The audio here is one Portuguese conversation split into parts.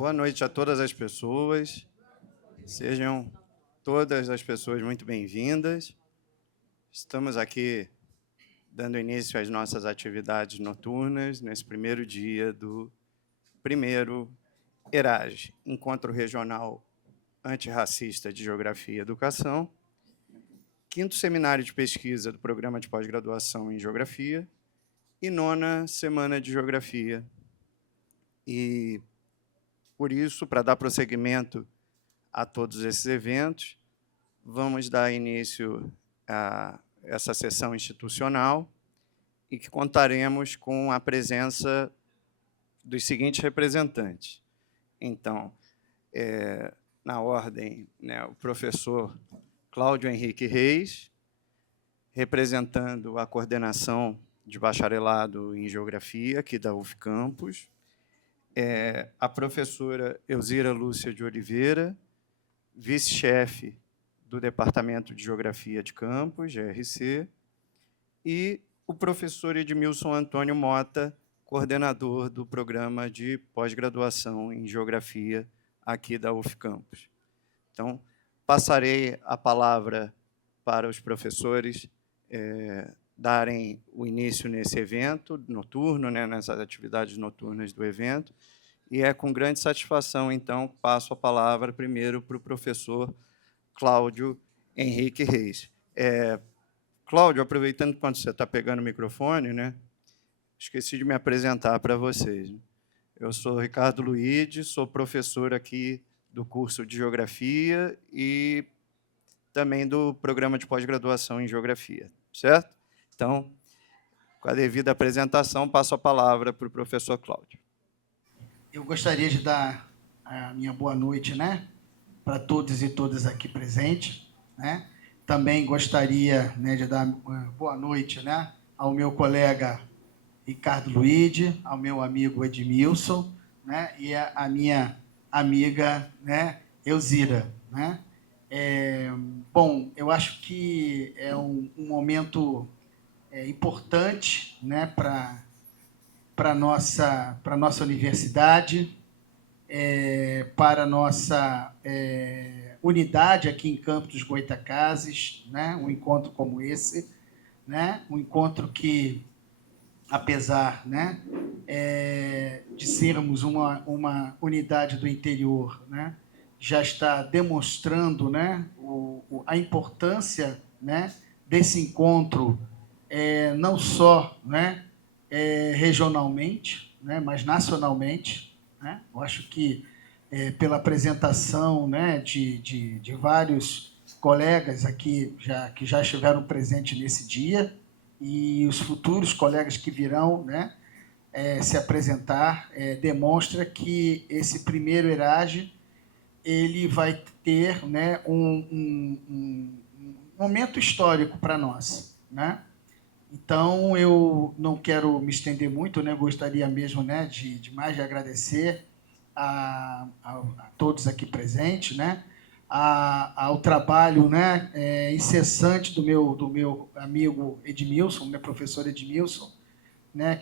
Boa noite a todas as pessoas. Sejam todas as pessoas muito bem-vindas. Estamos aqui dando início às nossas atividades noturnas nesse primeiro dia do primeiro ERAGE, Encontro Regional Antirracista de Geografia e Educação, quinto seminário de pesquisa do Programa de Pós-Graduação em Geografia e nona semana de Geografia. E, por isso, para dar prosseguimento a todos esses eventos, vamos dar início a essa sessão institucional e que contaremos com a presença dos seguintes representantes. Então, na ordem, o professor Cláudio Henrique Reis, representando a coordenação de bacharelado em Geografia aqui da UF Campus, a professora Elzira Lúcia de Oliveira, vice-chefe do Departamento de Geografia de Campos, GRC, e o professor Edmilson Antônio Mota, coordenador do Programa de Pós-Graduação em Geografia aqui da UF Campus. Então, passarei a palavra para os professores darem o início nesse evento noturno, nessas atividades noturnas do evento, e é com grande satisfação, então, que passo a palavra primeiro para o professor Cláudio Henrique Reis. Cláudio, aproveitando quando você está pegando o microfone, esqueci de me apresentar para vocês. Eu sou Ricardo Luide, sou professor aqui do curso de Geografia e também do Programa de Pós-Graduação em Geografia, certo? Então, com a devida apresentação, passo a palavra para o professor Cláudio. Eu gostaria de dar a minha boa noite, para todos e todas aqui presentes, Também gostaria, de dar boa noite, ao meu colega Ricardo Luide, ao meu amigo Edmilson, e a minha amiga, Elzira, Bom, eu acho que é um momento importante, para a nossa universidade, para a nossa unidade aqui em Campos dos Goytacazes, um encontro como esse, um encontro que, apesar de sermos uma unidade do interior, já está demonstrando a importância desse encontro, não só regionalmente, mas nacionalmente. Eu acho que, pela apresentação de vários colegas aqui que já estiveram presentes nesse dia, e os futuros colegas que virão se apresentar, demonstra que esse primeiro ERAGE ele vai ter um momento histórico para nós. Então, eu não quero me estender muito, gostaria mesmo de mais de agradecer a todos aqui presentes, ao trabalho incessante do meu amigo Edmilson, meu professor Edmilson,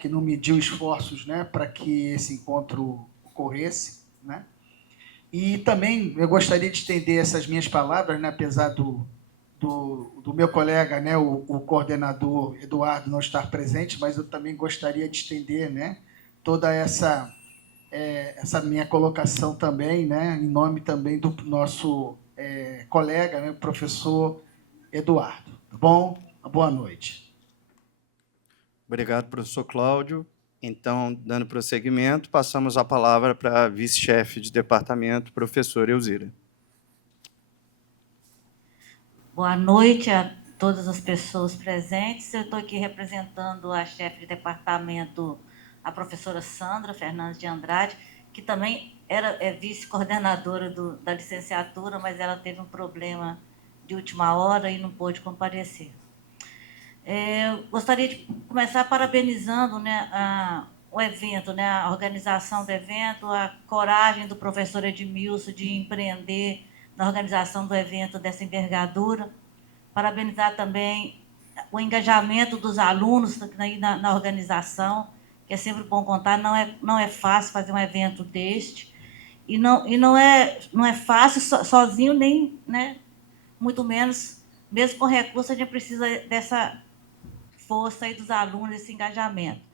que não mediu esforços para que esse encontro ocorresse. E também eu gostaria de estender essas minhas palavras, apesar do meu colega, o coordenador Eduardo, não estar presente, mas eu também gostaria de estender toda essa minha colocação também, em nome também do nosso colega, professor Eduardo. Tá bom? Boa noite. Obrigado, professor Cláudio. Então, dando prosseguimento, passamos a palavra para a vice-chefe de departamento, professora Elzira. Boa noite a todas as pessoas presentes. Eu estou aqui representando a chefe de departamento, a professora Sandra Fernandes de Andrade, que também é vice-coordenadora da licenciatura, mas ela teve um problema de última hora e não pôde comparecer. Gostaria de começar parabenizando o evento, a organização do evento, a coragem do professor Edmilson de empreender na organização do evento dessa envergadura. Parabenizar também o engajamento dos alunos na organização, que é sempre bom contar, não é fácil fazer um evento deste. E não é fácil sozinho, nem, né, muito menos, mesmo com recurso, a gente precisa dessa força aí dos alunos, desse engajamento.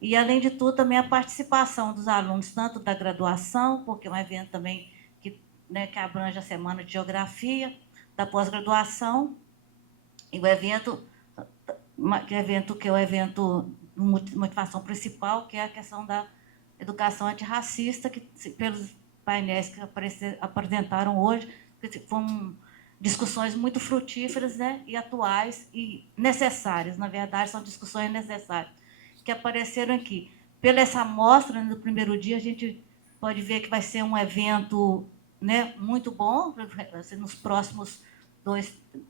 E, além de tudo, também a participação dos alunos, tanto da graduação, porque é um evento também que, né, que abrange a Semana de Geografia, da pós-graduação, e o evento, que é o evento de motivação principal, que é a questão da educação antirracista, que, pelos painéis que apresentaram hoje, que foram discussões muito frutíferas, né, e atuais e necessárias. Na verdade, são discussões necessárias que apareceram aqui. Pela essa amostra, no primeiro dia, a gente pode ver que vai ser um evento, né, muito bom, nos próximos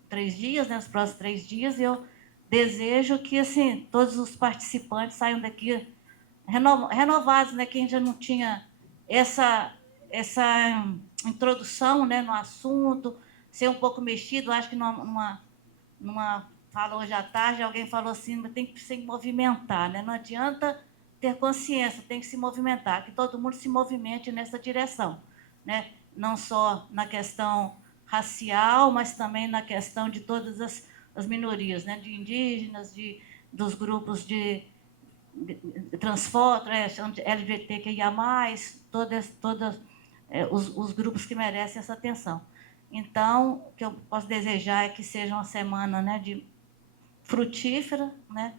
3 dias, né, nos próximos 3 dias, e eu desejo que, assim, todos os participantes saiam daqui renovados, né, que a gente já não tinha essa introdução, né, no assunto, ser um pouco mexido. Acho que numa fala hoje à tarde, alguém falou assim, tem que se movimentar, né? Não adianta ter consciência, tem que se movimentar, que todo mundo se movimente nessa direção, né? Não só na questão racial, mas também na questão de todas as minorias, né? De indígenas, dos grupos de LGBTQIA+, todos os grupos que merecem essa atenção. Então, o que eu posso desejar é que seja uma semana, né, frutífera, né,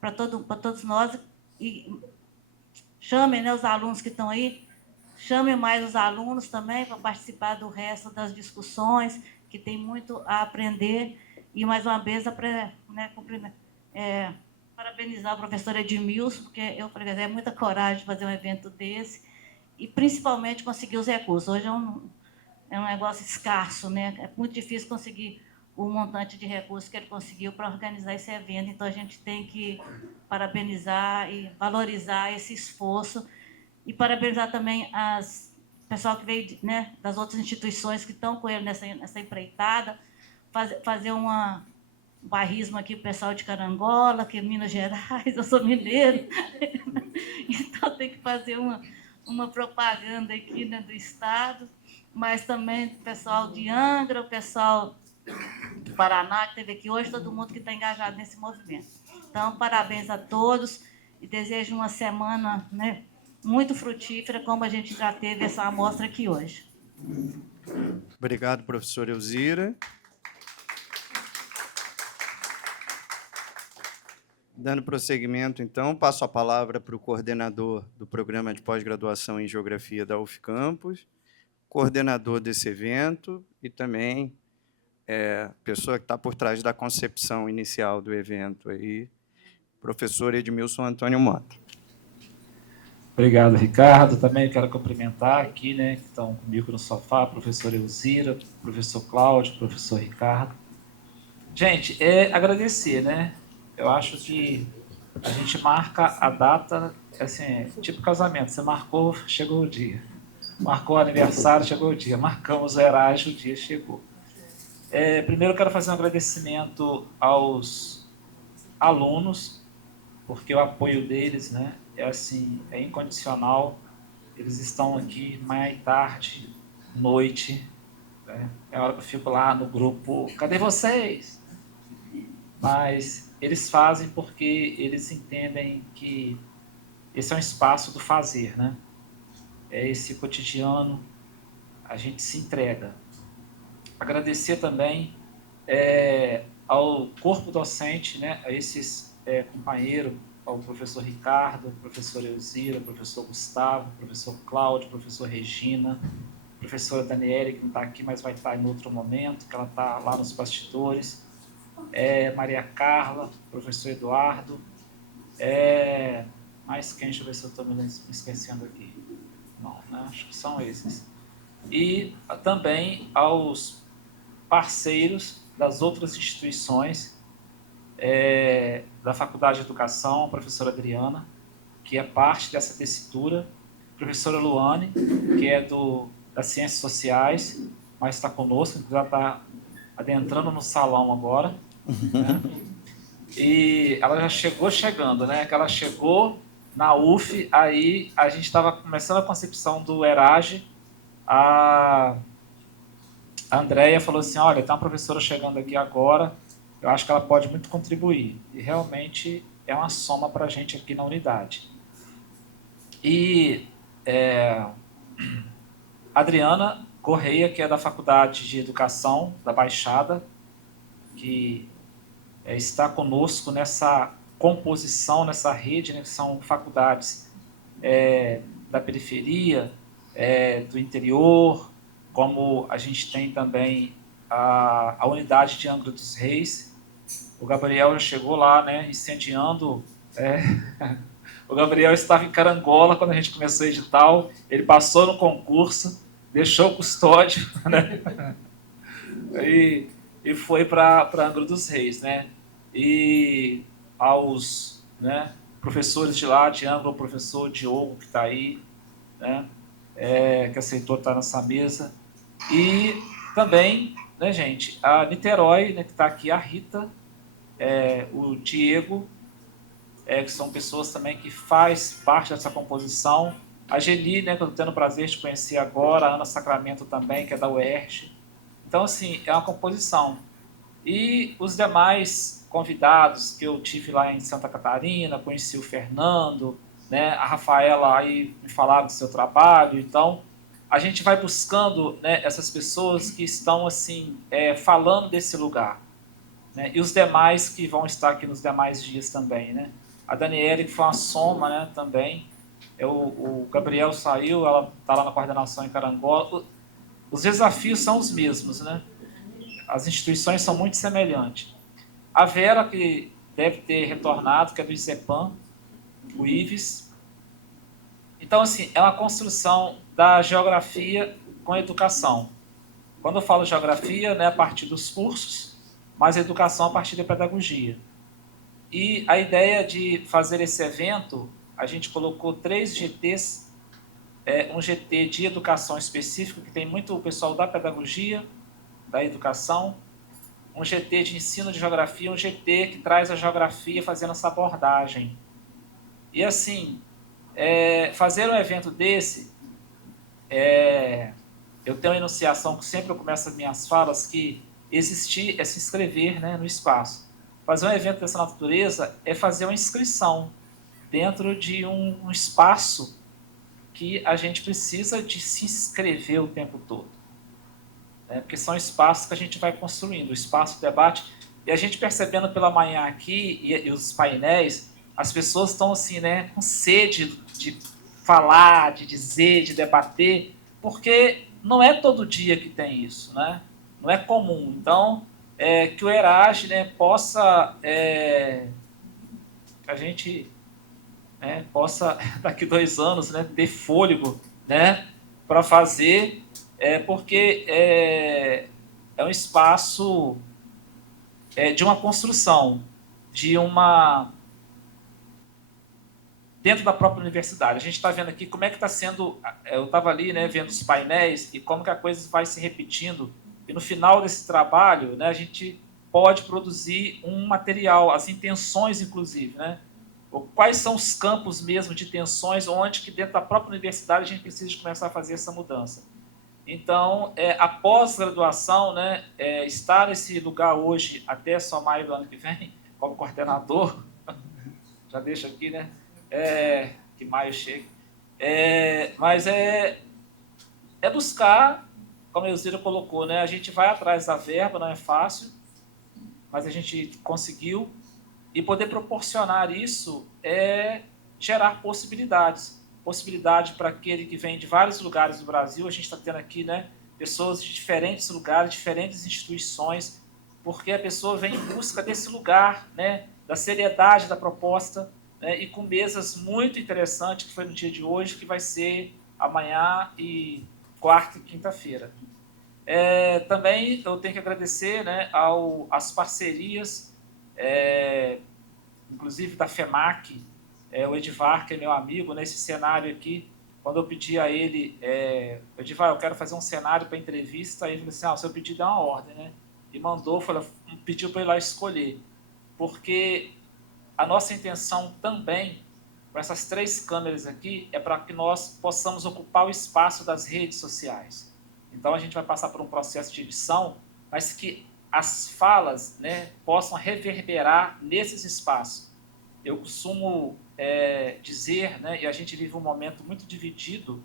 para todos nós, e chamem, né, os alunos que estão aí, chamem mais os alunos também para participar do resto das discussões, que tem muito a aprender. E, mais uma vez, né, parabenizar a professora Edmilson, porque eu falei, é muita coragem fazer um evento desse, e principalmente conseguir os recursos. Hoje é um negócio escasso, né? É muito difícil conseguir o montante de recursos que ele conseguiu para organizar esse evento. Então, a gente tem que parabenizar e valorizar esse esforço, e parabenizar também o pessoal que veio, né, das outras instituições que estão com ele nessa empreitada, fazer um bairrismo aqui para o pessoal de Carangola, que é Minas Gerais, eu sou mineiro, então tem que fazer uma propaganda aqui, né, do Estado, mas também o pessoal de Angra, o pessoal do Paraná, que esteve aqui hoje, todo mundo que está engajado nesse movimento. Então, parabéns a todos e desejo uma semana, né, muito frutífera, como a gente já teve essa amostra aqui hoje. Obrigado, professora Elzira. Dando prosseguimento, então, passo a palavra para o coordenador do Programa de Pós-Graduação em Geografia da UFCampus, coordenador desse evento e também pessoa que está por trás da concepção inicial do evento, aí, professor Edmilson Antônio Mota. Obrigado, Ricardo. Também quero cumprimentar aqui, né, que estão comigo no sofá, professor Elzira, professor Cláudio, professor Ricardo. Gente, agradecer, né? Eu acho que a gente marca a data, assim, tipo casamento. Você marcou, chegou o dia. Marcou o aniversário, chegou o dia. Marcamos o Erasmo, o dia chegou. Primeiro, eu quero fazer um agradecimento aos alunos, porque o apoio deles, né, é incondicional. Eles estão aqui manhã e tarde, noite, né? É a hora que eu fico lá no grupo, cadê vocês? Mas eles fazem porque eles entendem que esse é um espaço do fazer, né? É esse cotidiano, a gente se entrega. Agradecer também ao corpo docente, né, a esses companheiros, ao professor Ricardo, professor Elzira, professor Gustavo, professor Cláudio, professor Regina, professora Daniele, que não está aqui, mas vai estar em outro momento, que ela está lá nos bastidores, Maria Carla, professor Eduardo, mais quem? Deixa eu ver se eu estou me esquecendo aqui. Não, né? Acho que são esses. E também aos parceiros das outras instituições, da Faculdade de Educação, a professora Adriana, que é parte dessa tessitura, a professora Luane, que é das Ciências Sociais, mas está conosco, já está adentrando no salão agora, né? E ela já chegou chegando, né? Que ela chegou na UF, aí a gente estava começando a concepção do ERAGE, a Andréia falou assim, olha, tem uma professora chegando aqui agora, eu acho que ela pode muito contribuir. E realmente é uma soma para a gente aqui na unidade. E Adriana Correia, que é da Faculdade de Educação da Baixada, que está conosco nessa composição, nessa rede, né, que são faculdades da periferia, do interior, como a gente tem também a unidade de Angra dos Reis. O Gabriel já chegou lá, né, incendiando. O Gabriel estava em Carangola quando a gente começou o edital, ele passou no concurso, deixou o custódio, né, e foi para Angra dos Reis, né? E aos, né, professores de lá, de Angra, o professor Diogo, que está aí, né, que aceitou estar nessa mesa. E também, né, gente, a Niterói, né, que está aqui, a Rita, o Diego, que são pessoas também que faz parte dessa composição. A Geli, né, que eu estou tendo o prazer de conhecer agora, a Ana Sacramento também, que é da UERJ. Então, assim, é uma composição. E os demais convidados que eu tive lá em Santa Catarina, conheci o Fernando, né, a Rafaela aí me falaram do seu trabalho. Então, a gente vai buscando, né, essas pessoas que estão assim falando desse lugar, né, e os demais que vão estar aqui nos demais dias também, né. A Daniela, que foi uma soma, né, também. O Gabriel saiu, ela está lá na coordenação em Carangola. Os desafios são os mesmos, né? As instituições são muito semelhantes. A Vera, que deve ter retornado, que é do ICEPAM, o IVES. Então, assim, é uma construção da geografia com a educação. Quando eu falo geografia, né, a partir dos cursos, mas a educação a partir da pedagogia. E a ideia de fazer esse evento, a gente colocou 3 GTs, um GT de educação específico, que tem muito o pessoal da pedagogia, da educação, um GT de ensino de geografia, um GT que traz a geografia fazendo essa abordagem. E assim, fazer um evento desse, eu tenho uma enunciação que sempre eu começo as minhas falas, que existir é se inscrever, né, no espaço. Fazer um evento dessa natureza é fazer uma inscrição dentro de um espaço que a gente precisa de se inscrever o tempo todo. Porque são espaços que a gente vai construindo, o espaço de debate, e a gente percebendo pela manhã aqui, e os painéis, as pessoas estão assim, né, com sede de falar, de dizer, de debater, porque não é todo dia que tem isso, né? Não é comum. Então, que o ERAGE, né, possa, a gente possa, daqui 2 anos, né, ter fôlego, né, para fazer, porque é um espaço de uma construção, de uma... dentro da própria universidade. A gente está vendo aqui como é que está sendo... Eu estava ali, né, vendo os painéis e como que a coisa vai se repetindo. E no final desse trabalho, né, a gente pode produzir um material, as intenções, inclusive, né? Quais são os campos mesmo de tensões onde que dentro da própria universidade a gente precisa de começar a fazer essa mudança. Então, a pós-graduação, né, estar nesse lugar hoje até só maio do ano que vem, como coordenador, já deixo aqui, né, que maio chegue, mas é buscar, como a Elzira colocou, né, a gente vai atrás da verba, não é fácil, mas a gente conseguiu, e poder proporcionar isso é gerar possibilidades. Possibilidade para aquele que vem de vários lugares do Brasil. A gente está tendo aqui, né, pessoas de diferentes lugares, diferentes instituições, porque a pessoa vem em busca desse lugar, né, da seriedade da proposta, né, e com mesas muito interessantes, que foi no dia de hoje, que vai ser amanhã e quarta e quinta-feira. Também eu tenho que agradecer, né, às parcerias, inclusive da FEMAC, o Edivar, que é meu amigo, nesse cenário aqui, quando eu pedi a ele, Edivar, eu quero fazer um cenário para entrevista, aí ele falou assim, o seu pedido é uma ordem, né? E mandou, pediu para ir lá escolher, porque a nossa intenção também, com essas 3 câmeras aqui, é para que nós possamos ocupar o espaço das redes sociais. Então, a gente vai passar por um processo de edição, mas que as falas, né, possam reverberar nesses espaços. Eu costumo dizer, né, e a gente vive um momento muito dividido,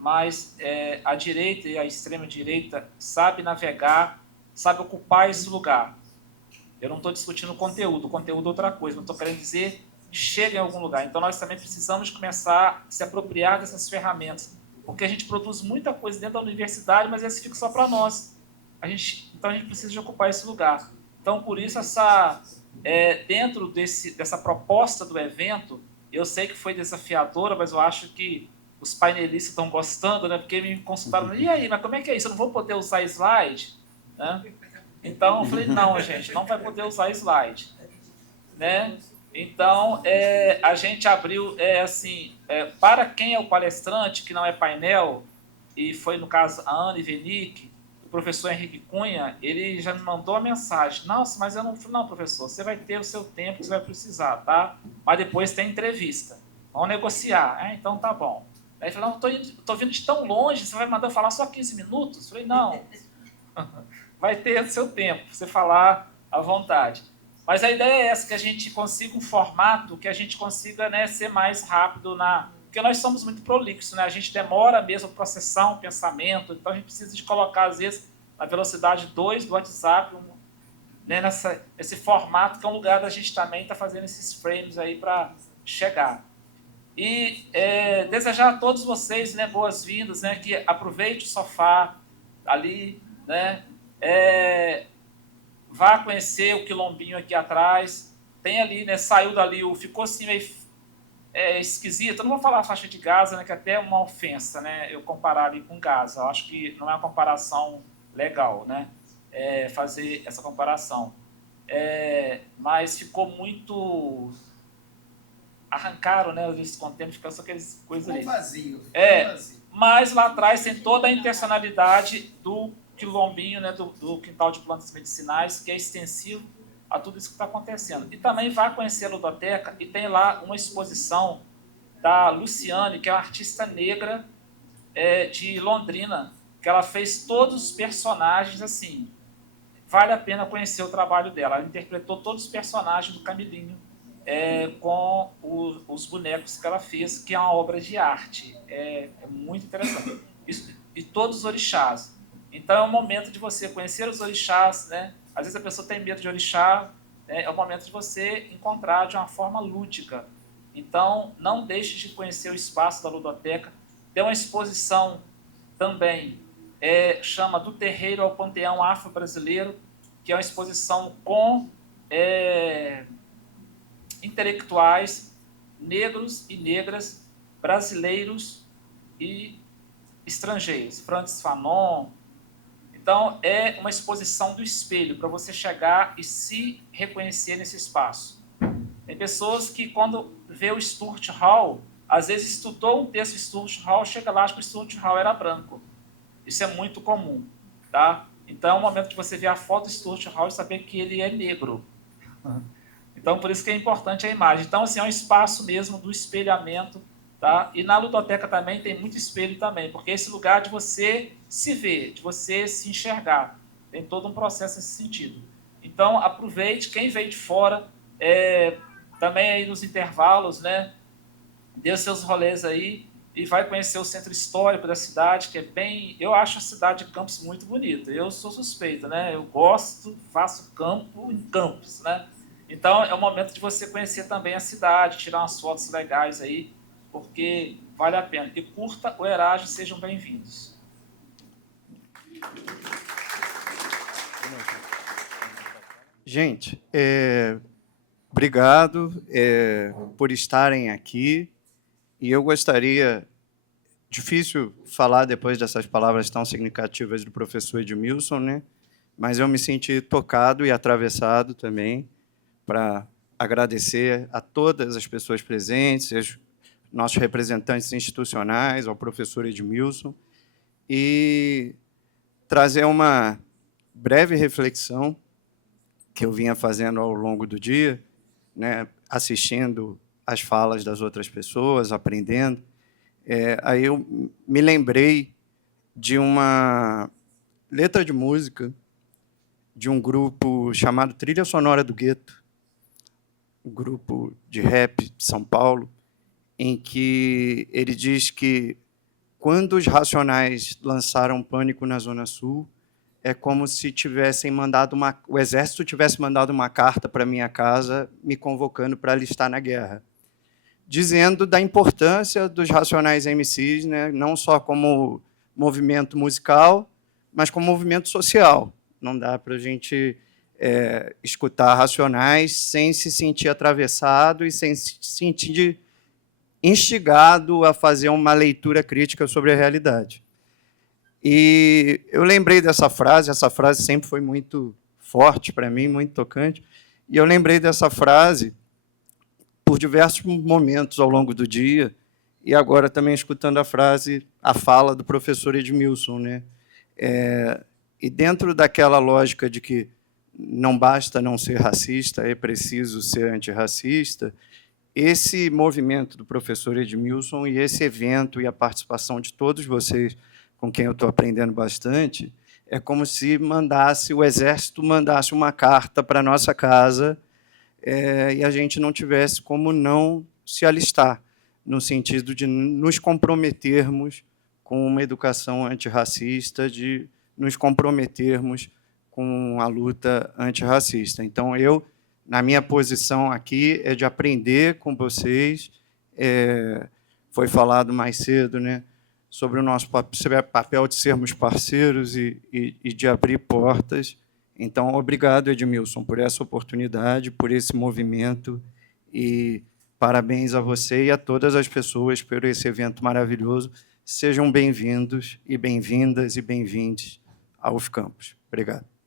mas a direita e a extrema-direita sabe navegar, sabe ocupar esse lugar. Eu não estou discutindo o conteúdo é outra coisa, não estou querendo dizer que chega em algum lugar. Então, nós também precisamos começar a se apropriar dessas ferramentas, porque a gente produz muita coisa dentro da universidade, mas esse fica só para nós. Então, a gente precisa de ocupar esse lugar. Então, por isso, dentro dessa proposta do evento, eu sei que foi desafiadora, mas eu acho que os painelistas estão gostando, né? Porque me consultaram, e aí, mas como é que é isso? Eu não vou poder usar slide? Né? Então, eu falei, não, gente, não vai poder usar slide. Né? Então, a gente abriu, para quem é o palestrante, que não é painel, e foi, no caso, a Ana Ivenique, o professor Henrique Cunha, ele já me mandou a mensagem. Nossa, mas eu não... Não, professor, você vai ter o seu tempo que você vai precisar, tá? Mas depois tem entrevista. Vamos negociar. Então tá bom. Aí ele falou, não, tô vindo de tão longe, você vai mandar eu falar só 15 minutos? Eu falei, não. Vai ter o seu tempo, você falar à vontade. Mas a ideia é essa, que a gente consiga um formato, que a gente consiga, né, ser mais rápido porque nós somos muito prolixos, né? A gente demora mesmo a processar um pensamento, então a gente precisa de colocar, às vezes, na velocidade 2 do WhatsApp, né, nesse formato, que é um lugar da gente também estar fazendo esses frames aí para chegar. E desejar a todos vocês, né, boas-vindas, né, que aproveite o sofá ali, né, vá conhecer o quilombinho aqui atrás, tem ali, né, saiu dali, ficou assim meio esquisito, eu não vou falar a faixa de Gaza, né, que até é uma ofensa, né, eu comparar ali com Gaza, eu acho que não é uma comparação legal, né, fazer essa comparação, mas ficou muito... Arrancaram, né, os contêineres, ficam só aquelas coisas ali. Vazio. Mas lá atrás tem toda a intencionalidade do quilombinho, né, do quintal de plantas medicinais, que é extensivo a tudo isso que está acontecendo. E também vai conhecer a ludoteca, e tem lá uma exposição da Luciane, que é uma artista negra de Londrina, que ela fez todos os personagens assim. Vale a pena conhecer o trabalho dela. Ela interpretou todos os personagens do Camilinho com os bonecos que ela fez, que é uma obra de arte. É muito interessante. E todos os orixás. Então, é o momento de você conhecer os orixás, né? Às vezes a pessoa tem medo de orixá, né? É o momento de você encontrar de uma forma lúdica. Então, não deixe de conhecer o espaço da ludoteca. Tem uma exposição também, chama Do Terreiro ao Panteão Afro-Brasileiro, que é uma exposição com intelectuais negros e negras, brasileiros e estrangeiros. Francis Fanon. Então, é uma exposição do espelho, para você chegar e se reconhecer nesse espaço. Tem pessoas que, quando vê o Stuart Hall, às vezes estudou um texto de Stuart Hall, chega lá, acho que o Stuart Hall era branco. Isso é muito comum, tá? Então, é o momento de você ver a foto do Stuart Hall e saber que ele é negro. Então, por isso que é importante a imagem. Então, assim, é um espaço mesmo do espelhamento, tá? E na ludoteca também tem muito espelho também, porque é esse lugar de você se ver, de você se enxergar. Tem todo um processo nesse sentido. Então, aproveite, quem veio de fora, também aí nos intervalos, né? Dê os seus rolês aí e vai conhecer o centro histórico da cidade, que é bem... Eu acho a cidade de Campos muito bonita. Eu sou suspeito, né? Eu gosto, faço campo em Campos, né? Então, é o momento de você conhecer também a cidade, tirar umas fotos legais aí, porque vale a pena. E curta o Erasmo, sejam bem-vindos. Gente, obrigado por estarem aqui. E eu gostaria... Difícil falar depois dessas palavras tão significativas do professor Edmilson, né? Mas eu me senti tocado e atravessado também, para agradecer a todas as pessoas presentes, aos nossos representantes institucionais, ao professor Edmilson, e trazer uma breve reflexão que eu vinha fazendo ao longo do dia, né, assistindo as falas das outras pessoas, aprendendo, aí eu me lembrei de uma letra de música de um grupo chamado Trilha Sonora do Gueto, um grupo de rap de São Paulo, em que ele diz que quando os Racionais lançaram Pânico na Zona Sul, é como se tivessem mandado o Exército tivesse mandado uma carta para minha casa me convocando para alistar na guerra, dizendo da importância dos Racionais MCs, né, não só como movimento musical, mas como movimento social. Não dá para a gente escutar Racionais sem se sentir atravessado e sem se sentir instigado a fazer uma leitura crítica sobre a realidade. E eu lembrei dessa frase, essa frase sempre foi muito forte para mim, muito tocante, e eu lembrei dessa frase por diversos momentos ao longo do dia, e agora também escutando a fala do professor Edmilson, né? E dentro daquela lógica de que não basta não ser racista, é preciso ser antirracista, esse movimento do professor Edmilson e esse evento e a participação de todos vocês, com quem eu estou aprendendo bastante, é como se o Exército mandasse uma carta para a nossa casa e a gente não tivesse como não se alistar, no sentido de nos comprometermos com uma educação antirracista, de nos comprometermos com a luta antirracista. Então, na minha posição aqui, é de aprender com vocês. Foi falado mais cedo, né, sobre o nosso papel de sermos parceiros e de abrir portas. Então, obrigado, Edmilson, por essa oportunidade, por esse movimento, e parabéns a você e a todas as pessoas por esse evento maravilhoso. Sejam bem-vindos e bem-vindas e bem-vindes ao UFCampus. Obrigado.